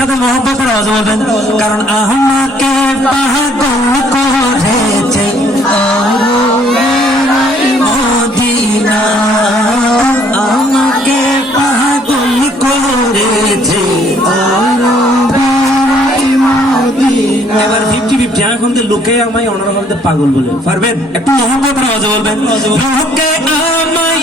সাথে মহব্বতের আওয়াজ বলবেন, কারণ আমাকে পাগল করেছে মদিনা, আমাকে পাগল করেছে মদিনা। এবার 50-50, এখন তো লোকে আমায় ওনারা বলতে পাগল বলে পারবেন, একটু মহব্বতের আওয়াজ বলবেন, লোকে আমায়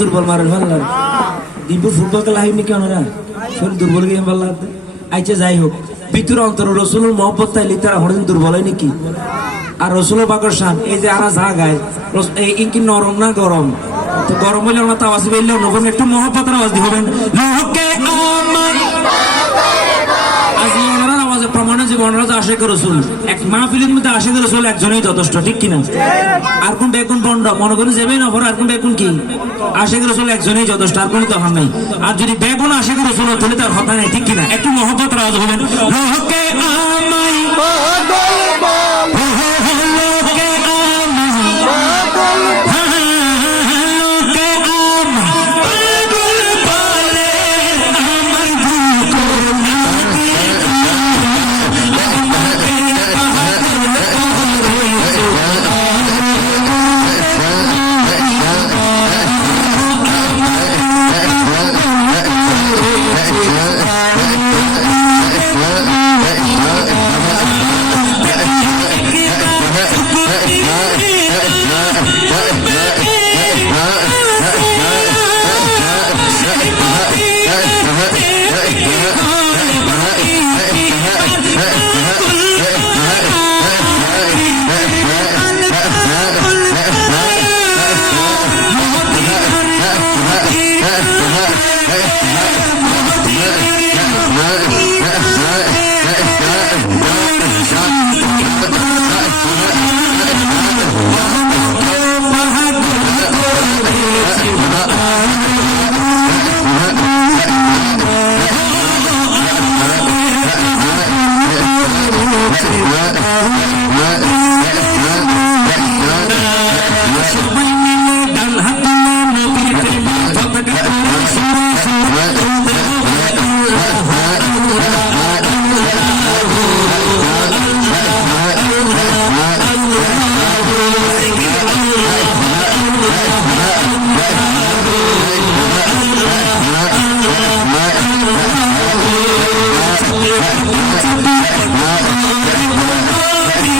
দুর্বল মারেন ভাল লাগে দিব্য ফুটবল খেলা হয়নি কেন না শরীর দুর্বল গিয়ে ভাল লাগবে। আচ্ছা যাই হোক, ভিতর অন্তর রসুলের মহব্বত তাইলে তারা হঠাৎ দুর্বল হয় নাকি? আর রসুলের বাকর শান এই যে আরা যা গায় এই ইনকি নরম না গরম, তো গরম হইলে আমরা তাওয়াজ বেরলে নবন একটু মহব্বতের আওয়াজ দিবেন, লোকে আমায় প্রমাণে যে বনরাজ আশেক রসুল এক মাহফিলের মধ্যে আশেক রসুল একজনই যথেষ্ট, ঠিক কিনা? আর কোন বেগুন বন্ড মনে করে যাবেন অপর আর কোন বেগুন কি আশেক রসুল একজনই যথেষ্ট, আর কোনো তখন নাই। আর যদি বেগুন আশেক রসুল তাহলে তার কথা নেই, ঠিক কিনা? একটু মহব্বতের আওয়াজ হবেন,